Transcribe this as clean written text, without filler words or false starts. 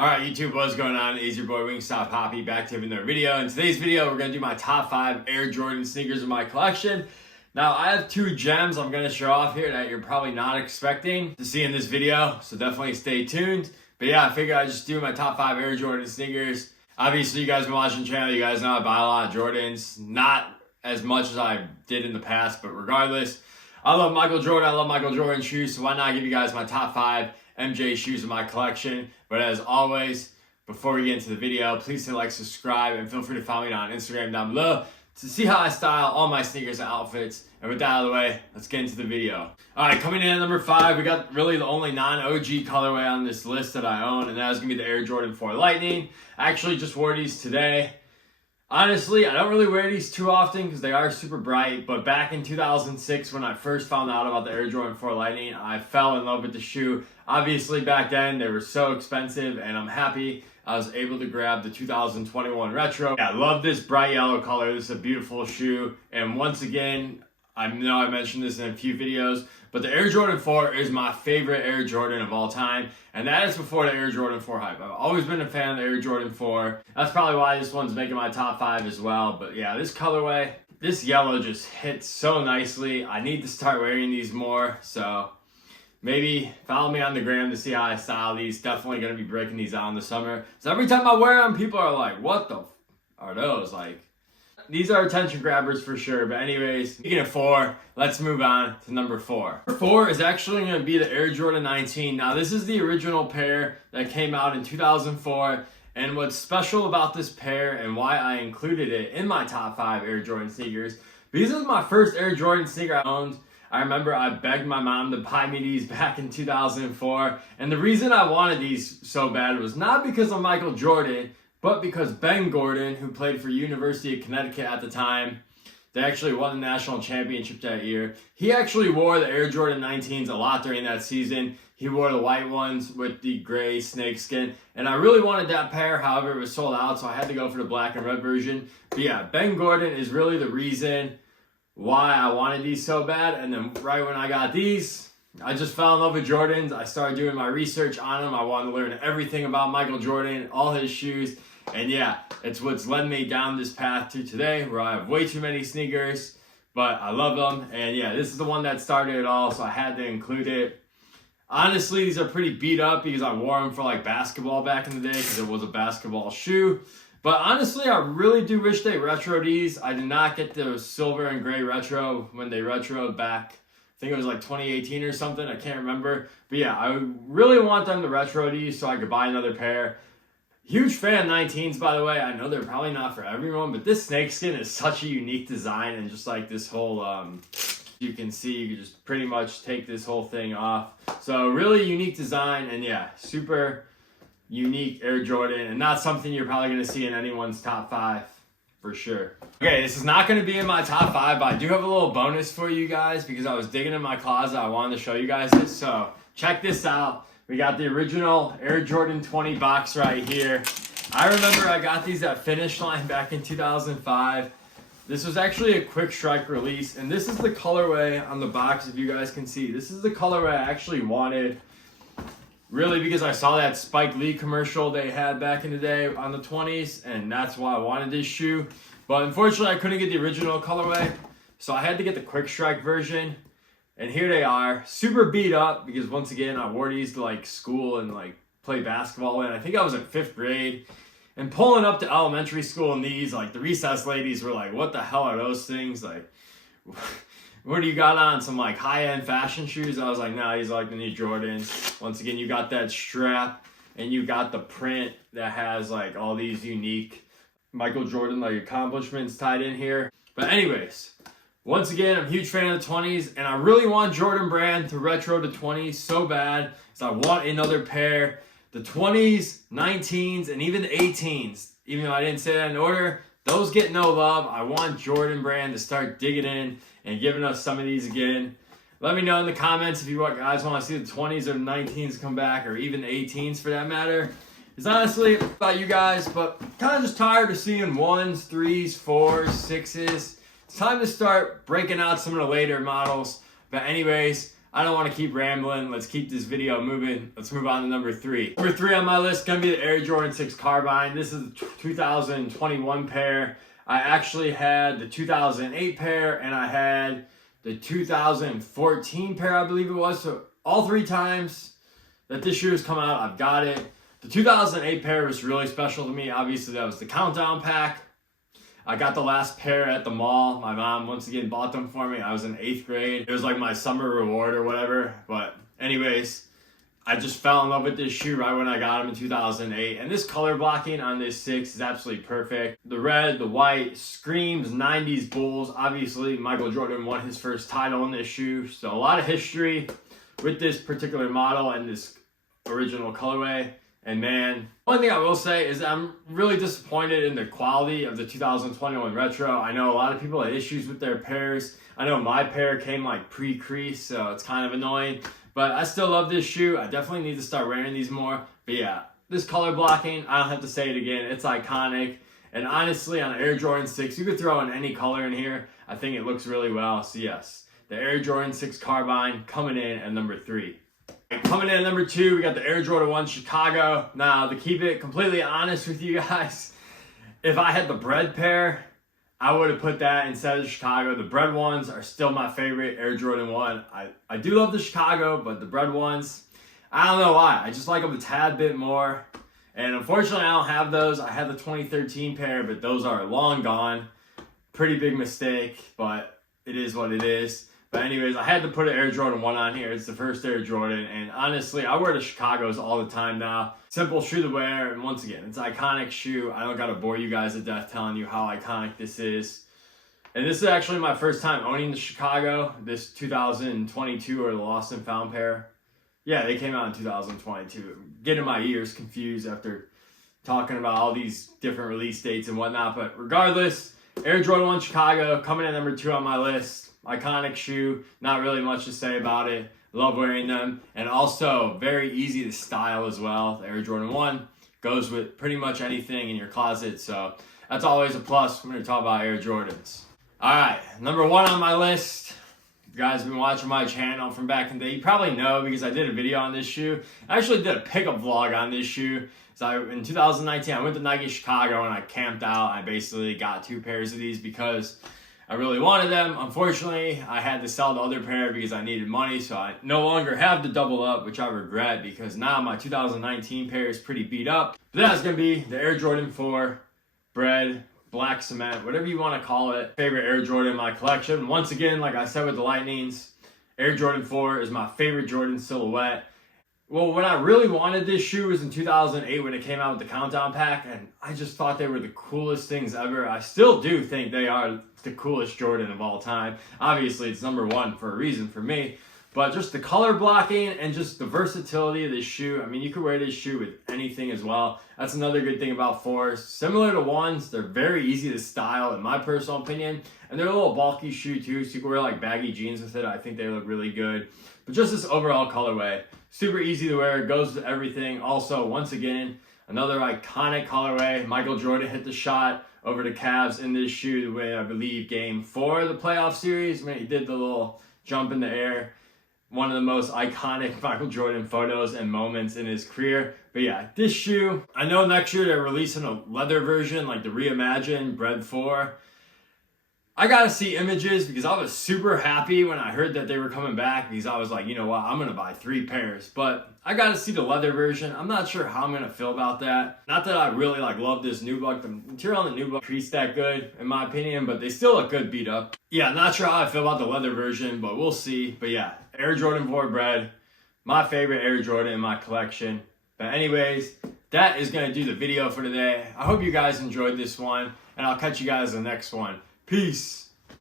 Alright YouTube, what's going on? It's your boy Wingstop Poppy back to another video. In today's video, we're going to do my top 5 Air Jordan sneakers in my collection. Now, I have 2 gems I'm going to show off here that you're probably not expecting to see in this video, so definitely stay tuned. But yeah, I figured I'd just do my top 5 Air Jordan sneakers. Obviously, you guys been watching the channel, you guys know I buy a lot of Jordans. Not as much as I did in the past, but regardless, I love Michael Jordan, I love Michael Jordan shoes, so why not give you guys my top 5 MJ shoes in my collection. But as always, before we get into the video, please hit like, subscribe, and feel free to follow me on Instagram down below to see how I style all my sneakers and outfits. And with that out of the way, let's get into the video. Alright, coming in at number 5, we got really the only non-OG colorway on this list that I own, and that is going to be the Air Jordan 4 Lightning. I actually just wore these today. Honestly, I don't really wear these too often because they are super bright, but back in 2006 when I first found out about the Air Jordan 4 Lightning, I fell in love with the shoe. Obviously back then they were so expensive, and I'm happy I was able to grab the 2021 Retro. Yeah, I love this bright yellow color. This is a beautiful shoe, and once again, I know I mentioned this in a few videos, but the Air Jordan 4 is my favorite Air Jordan of all time, and that is before the Air Jordan 4 hype. I've always been a fan of the Air Jordan 4. That's probably why this one's making my top 5 as well. But yeah, this colorway, this yellow just hits so nicely. I need to start wearing these more, so maybe follow me on the gram to see how I style these. Definitely going to be breaking these out in the summer. So every time I wear them, people are like, what the f are those? Like, these are attention grabbers for sure. But anyways, speaking of 4, let's move on to number 4. Number 4 is actually going to be the Air Jordan 19. Now, this is the original pair that came out in 2004. And what's special about this pair and why I included it in my top 5 Air Jordan sneakers, because this is my first Air Jordan sneaker I owned. I remember I begged my mom to buy me these back in 2004. And the reason I wanted these so bad was not because of Michael Jordan, but because Ben Gordon, who played for University of Connecticut at the time, they actually won the national championship that year. He actually wore the Air Jordan 19s a lot during that season. He wore the white ones with the gray snakeskin. And I really wanted that pair, however, it was sold out, so I had to go for the black and red version. But yeah, Ben Gordon is really the reason why I wanted these so bad. And then right when I got these, I just fell in love with Jordans. I started doing my research on them. I wanted to learn everything about Michael Jordan, all his shoes. And yeah, it's what's led me down this path to today, where I have way too many sneakers, but I love them. And yeah, this is the one that started it all, so I had to include it. Honestly, these are pretty beat up because I wore them for like basketball back in the day because it was a basketball shoe. But honestly, I really do wish they retroed these. I did not get the silver and gray retro when they retroed back. I think it was like 2018 or something. I can't remember. But yeah, I really want them to retro these so I could buy another pair. Huge fan of 19s, by the way. I know they're probably not for everyone, but this snakeskin is such a unique design, and just like this whole, you can see, you can just pretty much take this whole thing off. So really unique design, and yeah, super unique Air Jordan, and not something you're probably going to see in anyone's top 5 for sure. Okay, this is not going to be in my top 5, but I do have a little bonus for you guys because I was digging in my closet. I wanted to show you guys this, so check this out. We got the original Air Jordan 20 box right here. I remember I got these at Finish Line back in 2005. This was actually a quick strike release, and this is the colorway on the box, if you guys can see. This is the colorway I actually wanted, really because I saw that Spike Lee commercial they had back in the day on the 20s, and that's why I wanted this shoe. But unfortunately, I couldn't get the original colorway, so I had to get the quick strike version. And here they are, super beat up because once again, I wore these to like school and like play basketball in. I think I was in 5th grade. And pulling up to elementary school in these, like the recess ladies were like, what the hell are those things? Like, what do you got on? Some like high-end fashion shoes? I was like, nah, these are like the new Jordans. Once again, you got that strap and you got the print that has like all these unique Michael Jordan like accomplishments tied in here. But anyways, once again, I'm a huge fan of the 20s, and I really want Jordan Brand to retro the 20s so bad, so I want another pair. The 20s, 19s, and even the 18s, even though I didn't say that in order, those get no love. I want Jordan Brand to start digging in and giving us some of these again. Let me know in the comments if you guys want to see the 20s or the 19s come back, or even the 18s for that matter. It's honestly about you guys, but kind of just tired of seeing 1s, 3s, 4s, 6s. It's time to start breaking out some of the later models. But anyways, I don't want to keep rambling. Let's keep this video moving. Let's move on to number 3. Number 3 on my list is going to be the Air Jordan 6 Carbine. This is the 2021 pair. I actually had the 2008 pair and I had the 2014 pair, I believe it was. So all 3 times that this shoe has come out, I've got it. The 2008 pair was really special to me. Obviously, that was the countdown pack. I got the last pair at the mall. My mom, once again, bought them for me. I was in 8th grade. It was like my summer reward or whatever. But anyways, I just fell in love with this shoe right when I got them in 2008. And this color blocking on this 6 is absolutely perfect. The red, the white, screams 90s Bulls. Obviously, Michael Jordan won his first title in this shoe. So a lot of history with this particular model and this original colorway. And man, one thing I will say is I'm really disappointed in the quality of the 2021 Retro. I know a lot of people had issues with their pairs. I know my pair came like pre-crease, so it's kind of annoying. But I still love this shoe. I definitely need to start wearing these more. But yeah, this color blocking, I don't have to say it again. It's iconic. And honestly, on Air Jordan 6, you could throw in any color in here. I think it looks really well. So yes, the Air Jordan 6 Carbine coming in at number 3. Coming in at number 2, we got the Air Jordan 1 Chicago. Now, to keep it completely honest with you guys, if I had the bread pair, I would have put that instead of the Chicago. The bread ones are still my favorite Air Jordan 1. I do love the Chicago, but the bread ones, I don't know why. I just like them a tad bit more. And unfortunately, I don't have those. I have the 2013 pair, but those are long gone. Pretty big mistake, but it is what it is. But anyways, I had to put an Air Jordan 1 on here. It's the first Air Jordan. And honestly, I wear the Chicagos all the time now. Simple shoe to wear. And once again, it's an iconic shoe. I don't got to bore you guys to death telling you how iconic this is. And this is actually my first time owning the Chicago. This 2022 or the Lost and Found pair. Yeah, they came out in 2022. Getting my ears confused after talking about all these different release dates and whatnot. But regardless, Air Jordan 1 Chicago coming in number 2 on my list. Iconic shoe, not really much to say about it. Love wearing them. And also very easy to style as well. The Air Jordan 1 goes with pretty much anything in your closet. So that's always a plus when we're talking about Air Jordans. Alright, number 1 on my list. If you guys have been watching my channel from back in the day, you probably know because I did a video on this shoe. I actually did a pickup vlog on this shoe. So in 2019, I went to Nike Chicago and I camped out. I basically got 2 pairs of these because I really wanted them. Unfortunately, I had to sell the other pair because I needed money, so I no longer have the double up, which I regret because now my 2019 pair is pretty beat up. But that's going to be the Air Jordan 4 Bread, Black Cement, whatever you want to call it. Favorite Air Jordan in my collection. Once again, like I said with the Lightnings, Air Jordan 4 is my favorite Jordan silhouette. Well, when I really wanted this shoe was in 2008 when it came out with the Countdown Pack, and I just thought they were the coolest things ever. I still do think they are the coolest Jordan of all time. Obviously, it's number 1 for a reason for me, but just the color blocking and just the versatility of this shoe. I mean, you could wear this shoe with anything as well. That's another good thing about 4s. Similar to 1s, they're very easy to style in my personal opinion, and they're a little bulky shoe too, so you can wear like baggy jeans with it. I think they look really good. But just this overall colorway, super easy to wear, goes with everything. Also, once again, another iconic colorway. Michael Jordan hit the shot over the Cavs in this shoe to win, I believe, Game 4 of the playoff series when he did the little jump in the air. One of the most iconic Michael Jordan photos and moments in his career. But yeah, this shoe, I know next year they're releasing a leather version, like the reimagined Bread 4. I gotta see images because I was super happy when I heard that they were coming back because I was like, you know what, I'm gonna buy 3 pairs. But I gotta see the leather version. I'm not sure how I'm gonna feel about that. Not that I really love this nubuck. The material on the nubuck crease that good in my opinion, but they still look good beat up. Yeah, not sure how I feel about the leather version, but we'll see. But yeah, Air Jordan 4 Bread, my favorite Air Jordan in my collection. But anyways, that is gonna do the video for today. I hope you guys enjoyed this one, and I'll catch you guys in the next one. Peace.